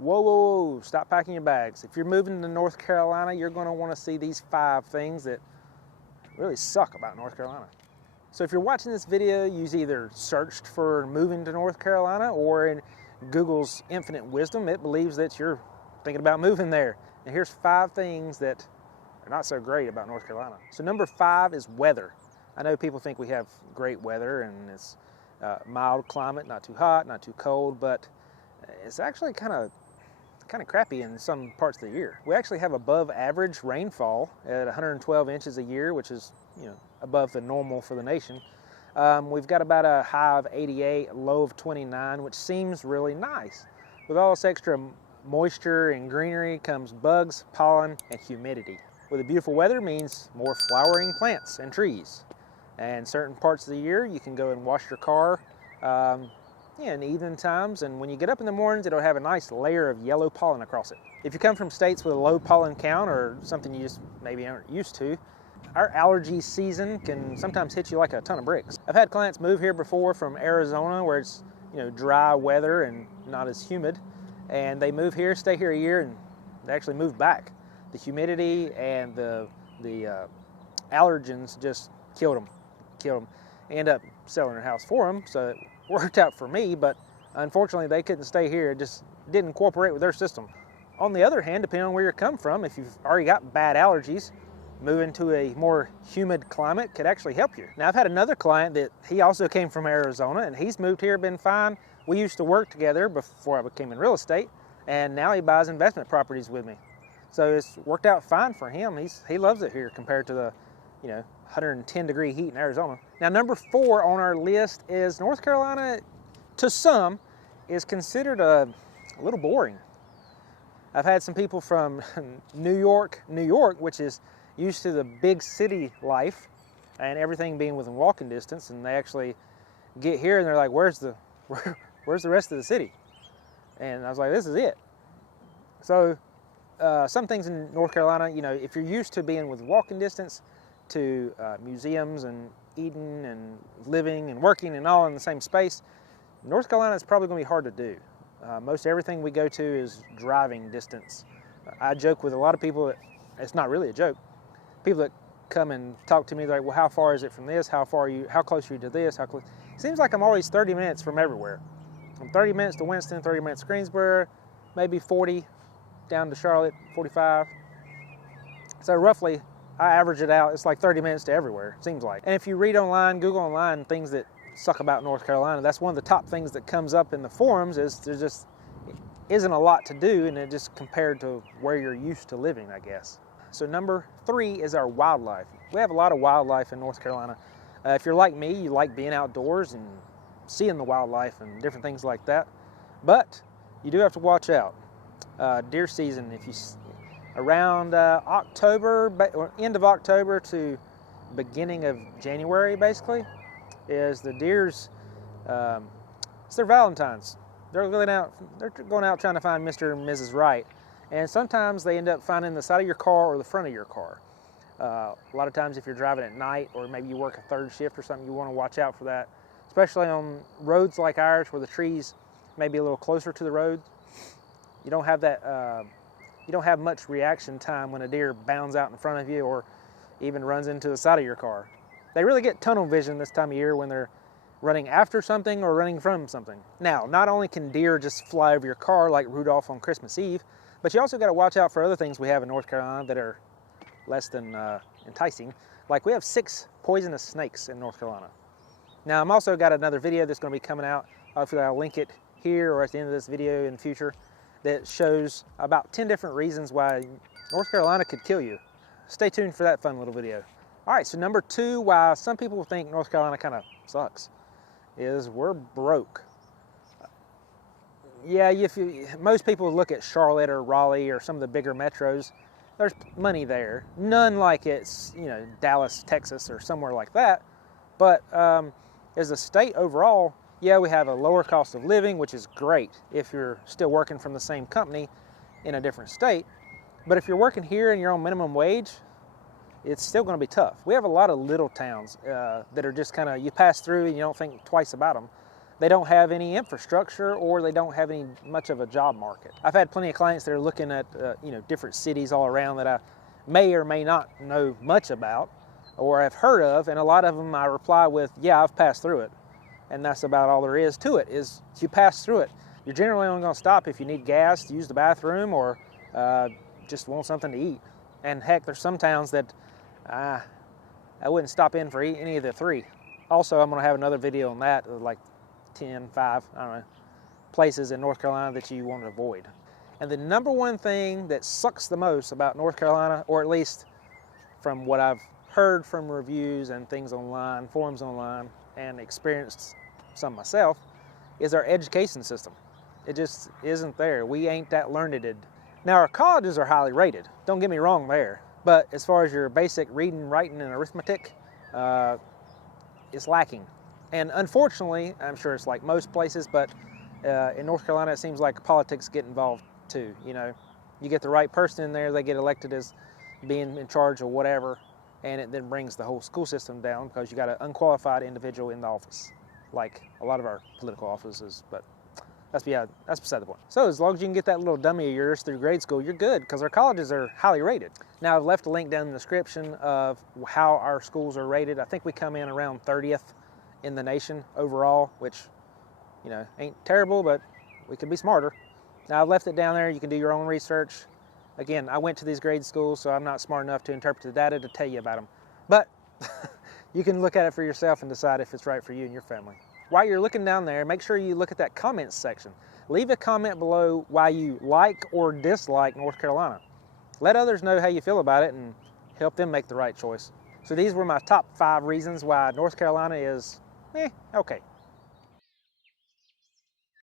Whoa, whoa, whoa, stop packing your bags. If you're moving to North Carolina, you're going to want to see these 5 things that really suck about North Carolina. So if you're watching this video, you've either searched for moving to North Carolina, or in Google's infinite wisdom, it believes that you're thinking about moving there. And here's 5 things that are not so great about North Carolina. So number 5 is weather. I know people think we have great weather and it's mild climate, not too hot, not too cold, but it's actually kind of crappy in some parts of the year. We actually have above average rainfall at 112 inches a year, which is, above the normal for the nation. We've got about a high of 88, a low of 29, which seems really nice. With all this extra moisture and greenery comes bugs, pollen, and humidity. With the beautiful weather means more flowering plants and trees. And certain parts of the year, you can go and wash your car in evening times, and when you get up in the mornings, it'll have a nice layer of yellow pollen across it. If you come from states with a low pollen count or something you just maybe aren't used to, our allergy season can sometimes hit you like a ton of bricks. I've had clients move here before from Arizona, where it's dry weather and not as humid, and they move here, stay here a year, and they actually move back. The humidity and the allergens just killed them. End up selling their house for them, so it worked out for me, but unfortunately they couldn't stay here. It just didn't cooperate with their system. On the other hand, depending on where you come from, if you've already got bad allergies, moving to a more humid climate could actually help you. Now, I've had another client that he also came from Arizona, and he's moved here, been fine. We used to work together before I became in real estate, and now he buys investment properties with me. So it's worked out fine for him. He loves it here compared to the 110 degree heat in Arizona. Now, number 4 on our list is North Carolina, to some, is considered a little boring. I've had some people from New York, which is used to the big city life and everything being within walking distance, and they actually get here and they're like, where's the rest of the city? And I was like, this is it. So some things in North Carolina, if you're used to being with walking distance to museums and eating and living and working and all in the same space, North Carolina is probably going to be hard to do. Most everything we go to is driving distance. I joke with a lot of people that it's not really a joke. People that come and talk to me, they're like, well, how far is it from this? How close are you to this? It seems like I'm always 30 minutes from everywhere. I'm 30 minutes to Winston, 30 minutes to Greensboro, maybe 40 down to Charlotte, 45. So roughly, I average it out, it's like 30 minutes to everywhere, it seems like. And if you read online, Google online, things that suck about North Carolina, that's one of the top things that comes up in the forums is there just isn't a lot to do, and it just compared to where you're used to living, I guess. So number 3 is our wildlife. We have a lot of wildlife in North Carolina. If you're like me, you like being outdoors and seeing the wildlife and different things like that. But you do have to watch out. Deer season, around October, or end of October to beginning of January, basically, is the deer's, it's their Valentine's. They're going out trying to find Mr. and Mrs. Right. And sometimes they end up finding the side of your car or the front of your car. A lot of times if you're driving at night, or maybe you work a third shift or something, you want to watch out for that. Especially on roads like ours where the trees may be a little closer to the road. You don't have that, you don't have much reaction time when a deer bounds out in front of you or even runs into the side of your car. They really get tunnel vision this time of year when they're running after something or running from something. Now, not only can deer just fly over your car like Rudolph on Christmas Eve, but you also got to watch out for other things we have in North Carolina that are less than enticing. Like we have 6 poisonous snakes in North Carolina. Now, I'm also got another video that's going to be coming out. Hopefully I'll link it here or at the end of this video in the future that shows about 10 different reasons why North Carolina could kill you. Stay tuned for that fun little video. All right, so number 2, why some people think North Carolina kind of sucks, is we're broke. Yeah, most people look at Charlotte or Raleigh or some of the bigger metros. There's money there. None like it's, Dallas, Texas, or somewhere like that. But as a state overall, yeah, we have a lower cost of living, which is great if you're still working from the same company in a different state. But if you're working here and you're on minimum wage, it's still going to be tough. We have a lot of little towns that are just kind of, you pass through and you don't think twice about them. they don't have any infrastructure, or they don't have any much of a job market. I've had plenty of clients that are looking at different cities all around that I may or may not know much about or have heard of, and a lot of them I reply with, yeah, I've passed through it. And that's about all there is to it, is you pass through it. You're generally only going to stop if you need gas to use the bathroom, or just want something to eat. And heck, there's some towns that I wouldn't stop in for any of the three. Also, I'm going to have another video on that, like 10, 5, I don't know, places in North Carolina that you want to avoid. And the number one thing that sucks the most about North Carolina, or at least from what I've heard from reviews and things online, forums online, and experienced some myself, is our education system. It just isn't there. We ain't that learned. Now, our colleges are highly rated. Don't get me wrong there. But as far as your basic reading, writing, and arithmetic, it's lacking. And unfortunately, I'm sure it's like most places, but in North Carolina, it seems like politics get involved too. You get the right person in there, they get elected as being in charge of whatever, and it then brings the whole school system down because you got an unqualified individual in the office, like a lot of our political offices. But that's beside the point. So as long as you can get that little dummy of yours through grade school, you're good, because our colleges are highly rated. Now, I've left a link down in the description of how our schools are rated. I think we come in around 30th in the nation overall, which, ain't terrible, but we could be smarter. Now, I've left it down there. You can do your own research. Again, I went to these grade schools, so I'm not smart enough to interpret the data to tell you about them. But you can look at it for yourself and decide if it's right for you and your family. While you're looking down there, make sure you look at that comments section. Leave a comment below why you like or dislike North Carolina. Let others know how you feel about it and help them make the right choice. So these were my top 5 reasons why North Carolina is okay.